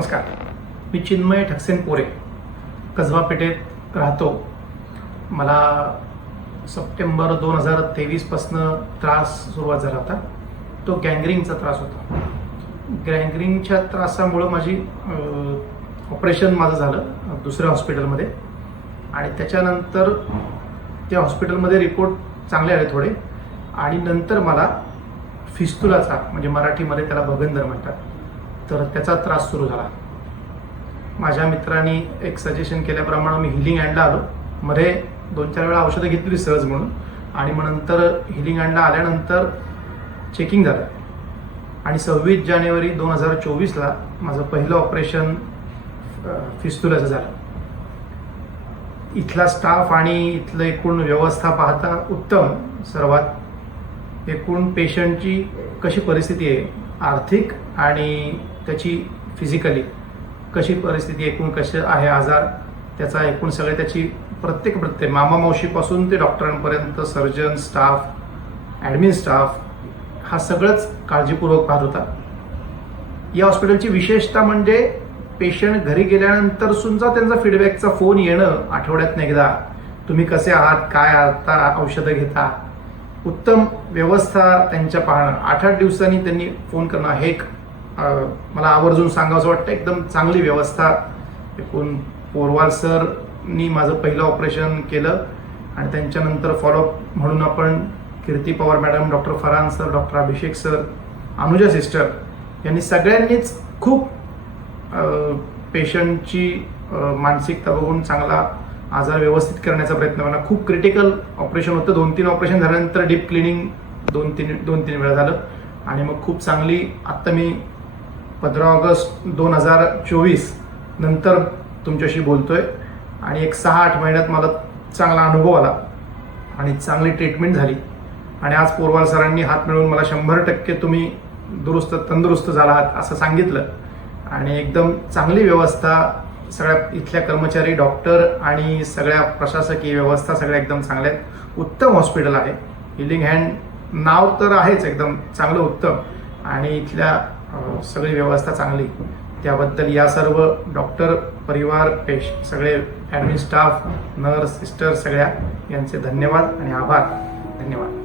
नमस्कार, मी चिन्मय पोरे कसबा पेठेत राहतो. मला सप्टेंबर 2023 पासून त्रास सुरुवात झाला होता. तो गँग्रीनचा त्रास होता. गँग्रीनच्या त्रासामुळे माझी ऑपरेशन माझं झालं दुसऱ्या हॉस्पिटलमध्ये आणि त्याच्यानंतर त्या हॉस्पिटलमध्ये रिपोर्ट चांगले आले थोडे आणि नंतर मला फिस्तुलाचा म्हणजे मराठीमध्ये त्याला भगंदर म्हणतात, तर त्याचा त्रास सुरू झाला. माझ्या मित्रांनी एक सजेशन केल्याप्रमाणे मी हिलिंग हँडला आलो. मध्ये 2-4 वेळा औषधं घेतली सहज म्हणून आणि मग नंतर हिलिंग हँडला आल्यानंतर चेकिंग झालं आणि 26 जानेवारी 2024ला माझं पहिलं ऑपरेशन फिस्तुलाचं झालं. इथला स्टाफ आणि इथलं एकूण व्यवस्था पाहता उत्तम. सर्वात एकूण पेशंटची कशी परिस्थिती आहे, आर्थिक आणि त्याची फिजिकली कशी परिस्थिती, एकूण कसं आहे आजार, त्याचा एकूण सगळे त्याची प्रत्येक मामा मावशीपासून ते डॉक्टरांपर्यंत सर्जन स्टाफ, ॲडमिन स्टाफ हा सगळंच काळजीपूर्वक पाहत होता. या हॉस्पिटलची विशेषता म्हणजे पेशंट घरी गेल्यानंतर सुद्धा त्यांचा फीडबॅकचा फोन येणं आठवड्यातनं एकदा, तुम्ही कसे आहात, काय आता औषधं घेता, उत्तम व्यवस्था त्यांच्या पाहणं. 8-8 दिवसांनी त्यांनी फोन करणं हे एक मला आवर्जून सांगावं वाटतं. एकदम चांगली व्यवस्था. एकूण पोरवाल सरनी माझं पहिलं ऑपरेशन केलं आणि त्यांच्यानंतर फॉलोअप म्हणून आपण Kirti Pawar madam, doctor Farhan sir, doctor Abhishek sir, Anuja sister यांनी सगळ्यांनीच खूप पेशंटची मानसिकता बघून चांगला आजार व्यवस्थित करण्याचा प्रयत्न केला. खूप क्रिटिकल ऑपरेशन होतं. 2-3 ऑपरेशन झाल्यानंतर डीप क्लिनिंग 2-3 वेळा झालं आणि मग खूप चांगली. आत्ता मी 15 ऑगस्ट 2024 नंतर तुमच्याशी बोलतोय आणि एक 6-8 महिन्यात मला चांगला अनुभव आला आणि चांगली ट्रीटमेंट झाली आणि आज पोरवाल सरांनी हात मिळवून मला 100% तुम्ही तंदुरुस्त झाला आहात असं सांगितलं आणि एकदम चांगली व्यवस्था. सगळ्या इथल्या कर्मचारी, डॉक्टर आणि सगळ्या प्रशासकीय व्यवस्था सगळ्या एकदम चांगल्या आहेत. उत्तम हॉस्पिटल आहे. हिलिंग हँड नाव तर आहेच एकदम चांगलं उत्तम आणि इथल्या सगळी व्यवस्था चांगली. त्याबद्दल या सर्व डॉक्टर परिवार, सगळे ॲडमिन स्टाफ, नर्स, सिस्टर सगळ्या यांचे धन्यवाद आणि आभार. धन्यवाद.